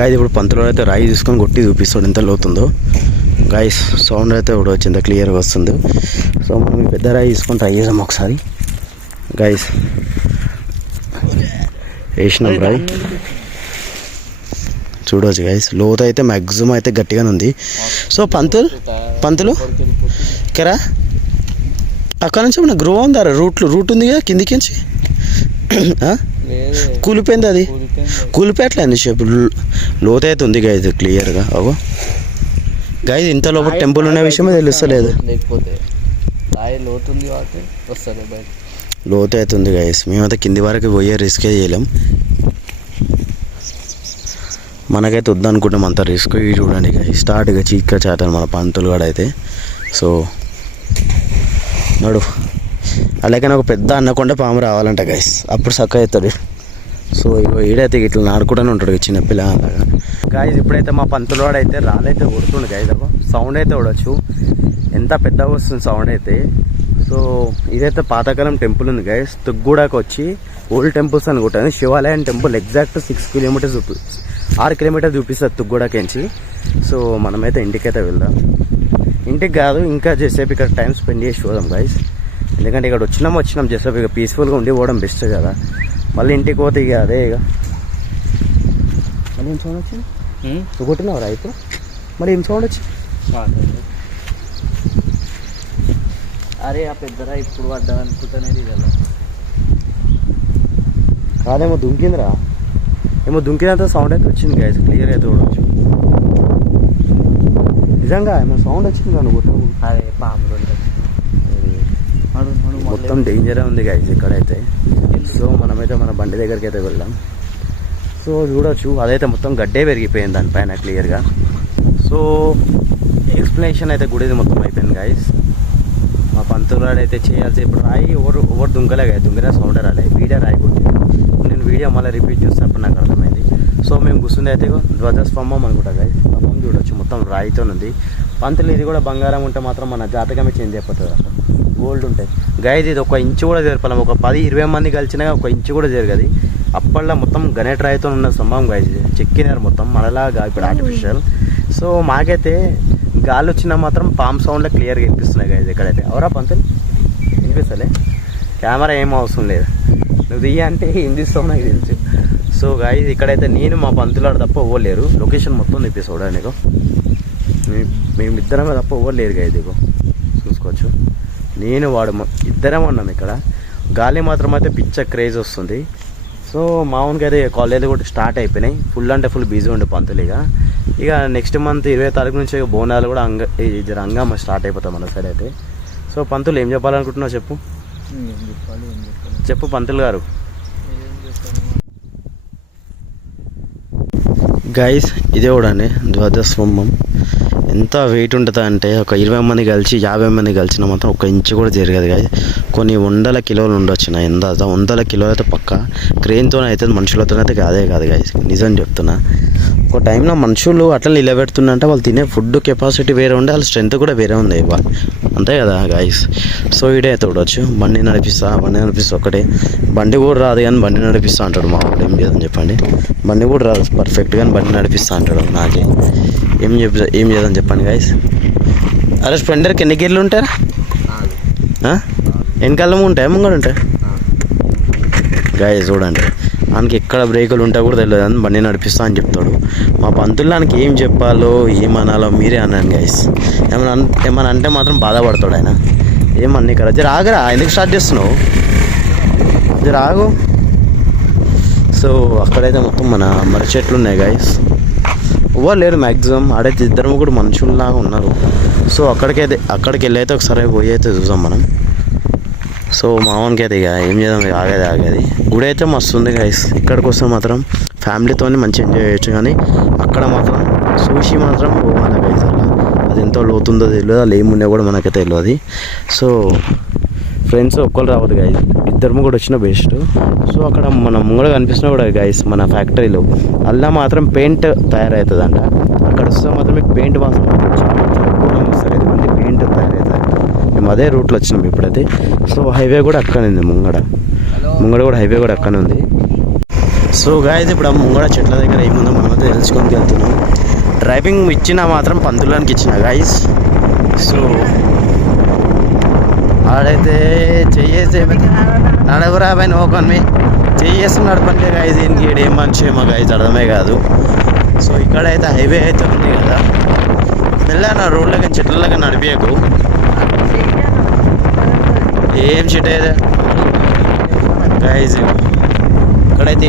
Guys ఇప్పుడు పంతులో అయితే రాయి తీసుకొని కొట్టి చూపిస్తాడు ఎంత లోతుందో. గాయస్ సౌండ్ అయితే కూడా వచ్చి ఎంత క్లియర్గా వస్తుంది. సో మనం పెద్ద రాయి తీసుకొని ట్రై చేద్దాం ఒకసారి. గాయస్ వేసినాం రాయి, చూడవచ్చు గాయస్. లోతు అయితే మ్యాక్సిమం అయితే గట్టిగానే ఉంది. సో పంతులు కెరా అక్కడ నుంచి ఏమన్నా గ్రో ఉందా? రూట్ ఉంది కదా కిందికి నుంచి, కూలిపోయింది. అది కూలిపోయట్లేదు షేప్. లోతు అయితే ఉంది గాయస్ క్లియర్గా. అగో గాయస్ ఇంత లోపల టెంపుల్ ఉన్న విషయమే తెలుస్తలేదు. లోతు అయితే ఉంది గాయస్. మేమైతే కింది వరకు పోయే రిస్కే చేయలేం. మనకైతే వద్దనుకుంటాం అంత రిస్క్. ఇవి చూడండి గాయస్ స్టార్ట్గా చీక్క చాటాను మన పంతులు కూడా అయితే. సో నడు అలాగనే ఒక పెద్ద అన్నకొండ పాము రావాలంట గాయస్, అప్పుడు చక్కగా అవుతాడు. సో ఈడైతే ఇట్లా నాడుకుంటూనే ఉంటాడు చిన్నపిల్ల అలాగా. గాయస్ ఇప్పుడైతే మా పంతులు వాడు అయితే రాళ్ళైతే కొడుతుండు గాయస్. సౌండ్ అయితే కొడవచ్చు, ఎంత పెద్దగా వస్తుంది సౌండ్ అయితే. సో ఇదైతే పాతకాలం టెంపుల్ ఉంది గాయస్, తుగ్గూడకు వచ్చి ఓల్డ్ టెంపుల్స్ అనుకుంటాను. శివాలయం టెంపుల్ ఎగ్జాక్ట్ 6 కిలోమీటర్స్ 6 కిలోమీటర్స్ చూపిస్తుంది తుగ్గూడకించి. సో మనమైతే ఇంటికైతే వెళ్దాం. ఇంటికి కాదు ఇంకా చేసేపు ఇక్కడ టైం స్పెండ్ చేసి చూద్దాం గాయస్. ఎందుకంటే ఇక్కడ వచ్చినాం చేసేపు ఇక పీస్ఫుల్గా ఉండి పోవడం బెస్ట్ కదా. మళ్ళీ ఇంటికి పోతే ఇక అదే ఇక మళ్ళీ ఏం సౌండ్ వచ్చింది? నువ్వు కొట్టినావు రైతు మరి ఏం సౌండ్ వచ్చింది? అరే ఆ పెద్దరా ఇప్పుడు పడ్డా అనుకుంటానే కదా. కాదేమో దుంకిందిరా, ఏమో దుంకినంత సౌండ్ అయితే వచ్చింది గాయస్, క్లియర్ అయితే చూడవచ్చు. నిజంగా ఏమో సౌండ్ వచ్చింది కదా నువ్వు. అదే పాములు మొత్తం డేంజరే ఉంది గాయస్ ఇక్కడైతే. సో మనమైతే మన బండి దగ్గరికి అయితే వెళ్దాం. సో చూడవచ్చు అదైతే మొత్తం గడ్డే పెరిగిపోయింది దానిపైన క్లియర్గా. సో ఎక్స్ప్లెనేషన్ అయితే గుడిది మొత్తం అయిపోయింది గాయస్. మా పంతులాడు అయితే చేయాల్సి ఇప్పుడు రాయి ఎవరు దుంకలే కదా, దుంకలే సౌండ్ రాలే, వీడియో రాయి కొట్టి నేను వీడియో మళ్ళీ రిపీట్ చేస్తే అప్పుడు నాకు అర్థమైంది. సో మేము కూర్చుంది అయితే ధ్వజస్తంభం అనుకుంటా గాయస్. స్తంభం చూడవచ్చు మొత్తం రాయితో ఉంది. పంతులు ఇది కూడా బంగారం ఉంటే మాత్రం మన జాతకమే చేంజ్ అయిపోతుంది అసలు, గోల్డ్ ఉంటాయి గాయస్. ఇది 1 ఇంచు కూడా జరపాలి, ఒక 10-20 మంది కలిసినా 1 ఇంచు కూడా జరగదు. అప్పట్లో మొత్తం గణేట్ రాయితో ఉన్న స్తంభం గాయస్, చెక్కినారు మొత్తం మనలాగా ఇప్పుడు ఆర్టిఫిషియల్. సో మాకైతే గాలి వచ్చినా మాత్రం పామ్ సౌండ్లో క్లియర్గా వినిపిస్తున్నాయి గాయస్ ఇక్కడైతే. ఎవరా పంతులు వినిపిస్తలే, కెమెరా ఏం అవసరం లేదు, నువ్వు దియ్య అంటే ఏం తీస్తావు నాకు తెలుసు. సో గాయస్ ఇక్కడైతే నేను మా పంతులాడు తప్ప ఇవ్వలేరు. లొకేషన్ మొత్తం తెప్పిస్తాడు నీకు, మేమిద్దరమే తప్ప ఇవ్వలేరు గాయస్. ఇదిగో చూసుకోవచ్చు, నేను వాడు ఇద్దరం ఉన్నాం ఇక్కడ. గాలి మాత్రం అయితే పిచ్చ క్రేజ్ వస్తుంది. సో మామూలుగా అయితే కాలేజీలు కూడా స్టార్ట్ అయిపోయినాయి, ఫుల్ అంటే ఫుల్ బిజీ ఉండే పంతులు. ఇక నెక్స్ట్ మంత్ 20 తారీఖు నుంచి బోనాలు కూడా రంగం స్టార్ట్ అయిపోతాం మన సైడ్ అయితే. సో పంతులు ఏం చెప్పాలనుకుంటున్నావు చెప్పు పంతులు గారు. గైస్ ఇదే కూడా ధ్వజస్తంభం ఎంత వెయిట్ ఉంటుంది అంటే ఒక 20 మంది కలిసి 50 మంది కలిసిన మాత్రం 1 ఇంచు కూడా జరగదు గాయస్. కొన్ని 100 కిలోలు ఉండొచ్చు, ఎంత 100 కిలోలు అయితే పక్క క్రెయిన్తో అయితే, మనుషులతో అయితే కాదే కాదు గాయస్, నిజం చెప్తున్నా. ఒక టైంలో మనుషులు అట్లా నిలబెడుతుందంటే వాళ్ళు తినే ఫుడ్ కెపాసిటీ వేరే ఉండే, వాళ్ళ స్ట్రెంత్ కూడా వేరే ఉంది అంతే కదా గాయస్. సో ఇడే అయితే చూడవచ్చు, బండి నడిపిస్తా ఒకటే. బండి కూడా రాదు కానీ బండి నడిపిస్తా అంటాడు మా వాడు. ఏం చేద్దాం చెప్పండి, బండి కూడా రాదు పర్ఫెక్ట్ కానీ బండి నడిపిస్తా అంటాడు. నాకే ఏం చేద్దాం చెప్పండి గాయస్. అరే స్ప్లెండర్కి ఎన్ని గేర్లు ఉంటారా? వెనకాల ఉంటాయా ముంగడు ఉంటాయి గాయస్. చూడండి ఆయనకి ఎక్కడ బ్రేకులు ఉంటా కూడా తెలియదు అని బండి నడిపిస్తా అని చెప్తాడు. మా పంతులు దానికి ఏం చెప్పాలో ఏమనాలో మీరే అన్నాను గాయస్. ఏమన్నా అంటే మాత్రం బాధపడతాడు ఆయన. ఏమన్నా ఇక్కడ జర ఆగరా, ఎందుకు స్టార్ట్ చేస్తున్నావు, జర ఆగు. సో అక్కడైతే మొత్తం మన మర్రి చెట్లు ఉన్నాయి గాయస్, ఎవ్వరు లేరు మ్యాక్సిమం. ఆడైతే 2 కూడా మనుషుల్లాగా ఉన్నారు. సో అక్కడికి వెళ్ళి అయితే ఒకసారి పోయి అయితే చూసాం మనం. సో మామూలుగా అయితే ఇక ఏం చేద్దాం, ఆగేది గుడి అయితే మస్తు ఉంది గైస్. ఇక్కడికి వస్తే మాత్రం ఫ్యామిలీతో మంచిగా ఎంజాయ్ చేయొచ్చు, కానీ అక్కడ మాత్రం చూసి మాత్రం పోవాలి గైస్. అలా అది ఎంతో లోతుందో తెలియదు, అలా ఏముండే కూడా మనకైతే తెలియదు. సో ఫ్రెండ్స్ ఒక్కరు రావద్దు గైస్, 2 కూడా వచ్చిన బెస్ట్. సో అక్కడ మన ముంగడ కనిపిస్తున్నా కూడా గైస్ మన ఫ్యాక్టరీలో అలా మాత్రం పెయింట్ తయారవుతుందంట. అక్కడ వస్తే మాత్రం మీకు పెయింట్ వాసన చాలా వస్తుంది, ఎందుకంటే పెయింట్ తయారవుతుంది. మేము అదే రూట్లో వచ్చినాం ఇప్పుడైతే. సో హైవే కూడా అక్కడే ఉంది, ముంగడ కూడా హైవే కూడా అక్కడే ఉంది. సో గాయస్ ఇప్పుడు ఆ ముంగడ చెట్ల దగ్గర ఏముందో మనమైతే తెలుసుకొని వెళ్తున్నాం. డ్రైవింగ్ ఇచ్చినా మాత్రం పంతులానికి ఇచ్చిన గాయస్. సో ఆడైతే చెయ్యేసి నడవరా పైన ఓకొని చెయ్యేసి నడపండి గాయస్. దీనికి ఏం మనిషి ఏమో గాయస్ అర్థమే కాదు. సో ఇక్కడైతే హైవే అయితే ఉంది కదా, మెల్లగా రోడ్లకి చెట్లగా నడిపేయకు. ఏం చెట్టు అయితే గాయస్ ఇక్కడైతే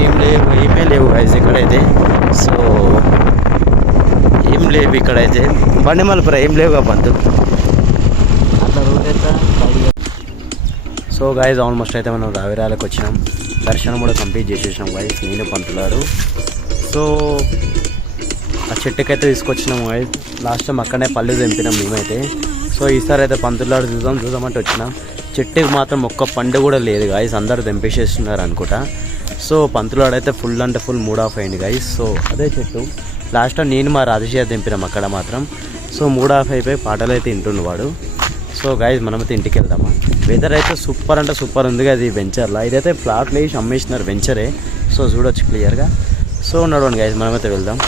ఏమీ లేవు గాయస్ ఇక్కడైతే. సో ఏం లేవు ఇక్కడైతే, బండి మలుపురా ఏం లేవుగా పంతులు. అట్లా రూట్ ఎట్లా సో గాయస్ ఆల్మోస్ట్ అయితే మనం రావిరాలకు వచ్చినాం. దర్శనం కూడా కంప్లీట్ చేసేసినాం గాయస్, నేను పంతులాడు. సో ఆ చెట్టుకైతే తీసుకొచ్చినాం గాయస్. లాస్ట్ టైం అక్కడనే పళ్ళు తెంపినాం మేమైతే. సో ఈసారి అయితే పంతులాడు చూద్దామంటే వచ్చినాం. చెట్టుకి మాత్రం ఒక్క పండు కూడా లేదు గాయస్, అందరూ తెంపేసేస్తున్నారు అనుకుంటా. సో పంతులాడు అయితే ఫుల్ అంటే ఫుల్ మూడ్ ఆఫ్ అయింది గాయస్. సో అదే చెట్టు లాస్ట్ టైం నేను మా రాజశేఖర్ తెంపినాం అక్కడ మాత్రం. సో మూడ్ ఆఫ్ అయిపోయి పాటలు అయితే వింటుండు వాడు. సో గాయస్ మనమైతే ఇంటికి వెళ్దామా. వెదర్ అయితే సూపర్ అంటే సూపర్ ఉంది కదా. ఇది వెంచర్లా, ఇదైతే ఫ్లాట్లు వేసి అమ్మేసినారు వెంచరే. సో చూడొచ్చు క్లియర్గా. సో నడవండి గాయస్ మనమైతే వెళ్దాం.